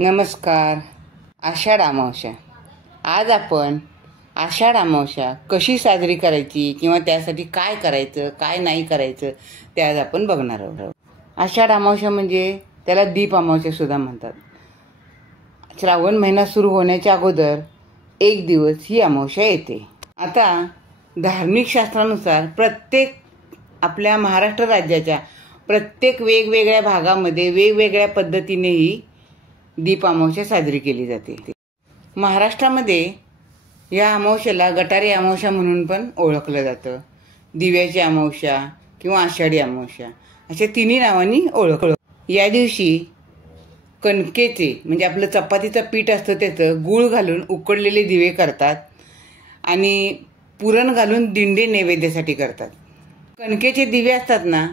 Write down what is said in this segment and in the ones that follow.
नमस्कार. आषाढ अमावस्या. आज आपण आषाढ अमावस्या कशी साजरी करायची किंवा त्यासाठी काय करायचं काय नाही करायचं ते आज आपण बघणार आहोत. आषाढ अमावस्या म्हणजे त्याला दीप अमावस्या सुद्धा म्हणतात. श्रावण महिना सुरू होण्याच्या अगोदर एक दिवस ही अमावस्या येते. आता धार्मिक शास्त्रानुसार प्रत्येक आपल्या महाराष्ट्र राज्याच्या प्रत्येक वेगवेगळ्या भागामध्ये वेगवेगळ्या पद्धतीने ही दीप अमावस्या साजरी केली जाते. महाराष्ट्रामध्ये या अमावस्येला गटारी अमावस्या म्हणून पण ओळखलं जातं. दिव्याची अमावस्या किंवा आषाढी अमावस्या अशा तिन्ही नावांनी ओळखलं. या दिवशी कणकेचे म्हणजे आपलं चपातीचं पीठ असतं त्याचं गूळ घालून उकडलेले दिवे करतात आणि पुरण घालून दिंडे नैवेद्यासाठी करतात. कणकेचे दिवे असतात ना,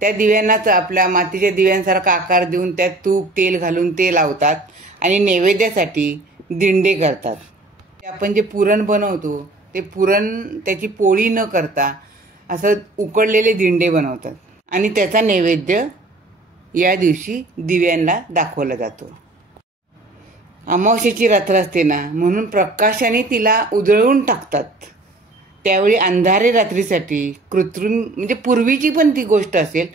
त्या दिव्यांनाच आपल्या मातीच्या दिव्यांसारखा आकार देऊन त्यात तूप तेल घालून ते लावतात आणि नैवेद्यासाठी दिंडे करतात. आपण जे पुरण बनवतो ते पुरण त्याची पोळी न करता असं उकडलेले दिंडे बनवतात आणि त्याचा नैवेद्य या दिवशी दिव्यांना दाखवला जातो. अमावस्येची रात्र असते ना, म्हणून प्रकाशाने तिला उजळून टाकतात. त्यावेळी अंधारी रात्रीसाठी कृत्रिम म्हणजे पूर्वीची पण ती गोष्ट असेल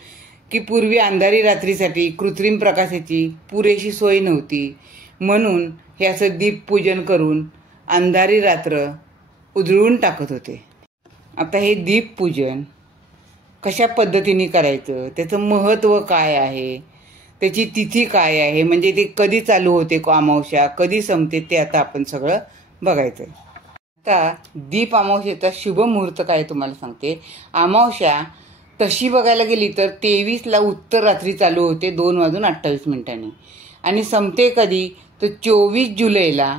की पूर्वी अंधारी रात्रीसाठी कृत्रिम प्रकाशाची पुरेशी सोय नव्हती, म्हणून हे असं दीपपूजन करून अंधारी रात्र उजळून टाकत होते. आता हे दीपपूजन कशा पद्धतीने करायचं, त्याचं महत्त्व काय आहे, त्याची तिथी काय आहे, म्हणजे ते कधी चालू होते अमावस्या कधी संपते ते आता आपण सगळं बघायचं. आता दीप अमावस्येचा शुभ मुहूर्त काय तुम्हाला सांगते. अमावस्या तशी बघायला गेली तर 23ला उत्तर रात्री चालू होते 2:28 आणि संपते कधी तर 24 जुलैला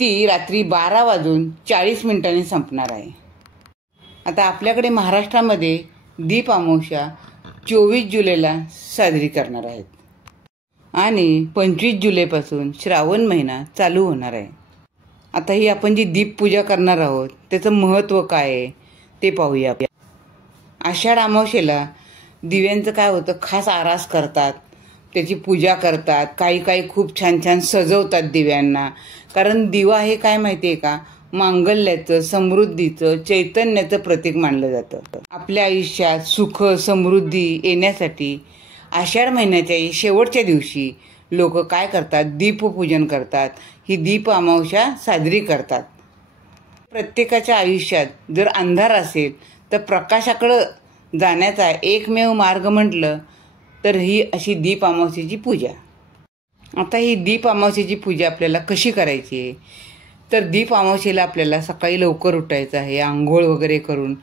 ती रात्री 12:40 संपणार आहे. आता आपल्याकडे महाराष्ट्रामध्ये दीप अमावस्या 24 जुलैला साजरी करणार आहेत आणि 25 जुलैपासून श्रावण महिना चालू होणार आहे. आता ही आपण जी दीपपूजा करणार आहोत त्याचं महत्त्व काय आहे ते पाहूया. आषाढ अमावस्येला दिव्यांचं काय होतं, खास आरास करतात, त्याची पूजा करतात. काही खूप छान छान सजवतात दिव्यांना. कारण दिवा हे काय माहिती आहे का, मांगल्याचं समृद्धीचं चैतन्याचं प्रतीक मानलं जातं. आपल्या आयुष्यात सुख समृद्धी येण्यासाठी आषाढ महिन्याच्या शेवटच्या दिवशी लोक काय करतात, दीपपूजन करतात. ही दीप अमावस्या साजरी करतात. प्रत्येकाच्या आयुष्यात जर अंधार असेल तर प्रकाशाकडं जाण्याचा एकमेव मार्ग म्हटलं तर ही अशी दीप अमावस्येची पूजा. आता ही दीप अमावस्येची पूजा आपल्याला कशी करायची आहे तर दीप अमावस्येला आपल्याला सकाळी लवकर उठायचं आहे. आंघोळ वगैरे करून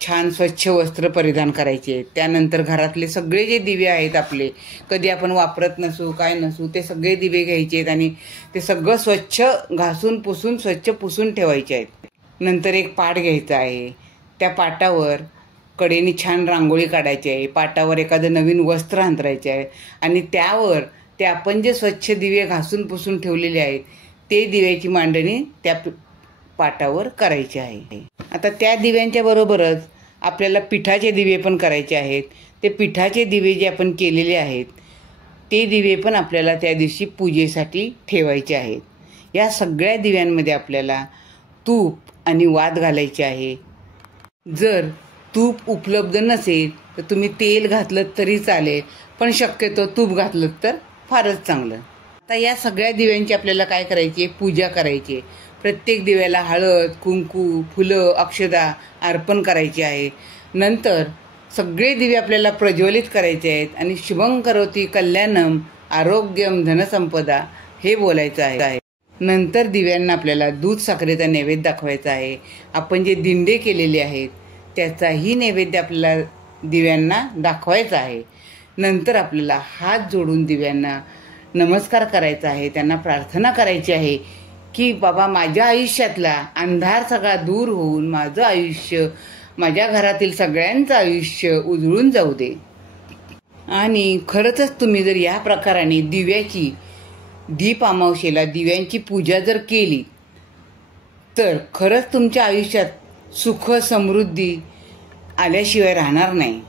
छान स्वच्छ वस्त्र परिधान करायचे. त्यानंतर घरातले सगळे जे दिवे आहेत आपले कधी आपण वापरत नसू काय नसू ते सगळे दिवे घ्यायचे आहेत आणि ते सगळं स्वच्छ घासून पुसून स्वच्छ पुसून ठेवायचे आहेत. नंतर एक पाट घ्यायचा आहे. त्या पाटावर कडेने छान रांगोळी काढायची आहे. पाटावर एखादं नवीन वस्त्र अंतरायचे आहे आणि त्यावर ते आपण जे स्वच्छ दिवे घासून पुसून ठेवलेले आहेत ते दिव्याची मांडणी त्या पाटावर करायची आहे. आता त्या दिव्यांच्या बरोबरच आपल्याला पिठाचे दिवे पण करायचे आहेत. ते पिठाचे दिवे जे आपण केलेले आहेत ते दिवे पण आपल्याला त्या दिवशी पूजेसाठी ठेवायचे आहेत. या सगळ्या दिव्यांमध्ये आपल्याला तूप आणि वात घालायचे आहे. जर तूप उपलब्ध नसेल तर तुम्ही तेल घातलं तरी चालेल, पण शक्यतो तूप घातलं तर फारच चांगलं. आता या सगळ्या दिव्यांची आपल्याला काय करायची, पूजा करायची. प्रत्येक दिव्याला हळद कुंकू फुलं अक्षदा अर्पण करायची आहे. नंतर सगळे दिवे आपल्याला प्रज्वलित करायचे आहेत आणि शुभं करोति कल्याणम आरोग्यम धनसंपदा हे बोलायचं आहे. नंतर दिव्यांना आपल्याला दूध साखरेचा नैवेद्य दाखवायचा आहे. आपण जे दिंडे केलेले आहेत त्याचाही नैवेद्य आपल्याला दिव्यांना दाखवायचा आहे. नंतर आपल्याला हात जोडून दिव्यांना नमस्कार करायचा आहे. त्यांना प्रार्थना करायची आहे की बाबा माझ्या आयुष्यातला अंधार सगळा दूर होऊन माझं आयुष्य माझ्या घरातील सगळ्यांचं आयुष्य उजळून जाऊ दे. आणि खरंच तुम्ही जर या प्रकाराने दिव्याची दीप अमावस्येला दिव्यांची पूजा जर केली तर खरंच तुमच्या आयुष्यात सुख समृद्धी आल्याशिवाय राहणार नाही.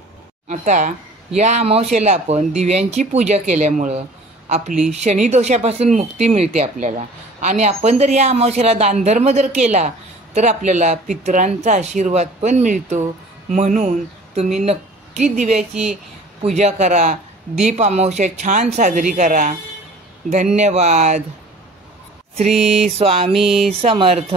आता या अमावस्येला आपण दिव्यांची पूजा केल्यामुळं आपली शनिदोषापासून मुक्ती मिळते आपल्याला. आणि आपण जर या अमावस्येला दानधर्म जर केला तर आपल्याला पितरांचा आशीर्वाद पण मिळतो. म्हणून तुम्ही नक्की दिव्याची पूजा करा, दीप अमावस्या छान साजरी करा. धन्यवाद. श्री स्वामी समर्थ.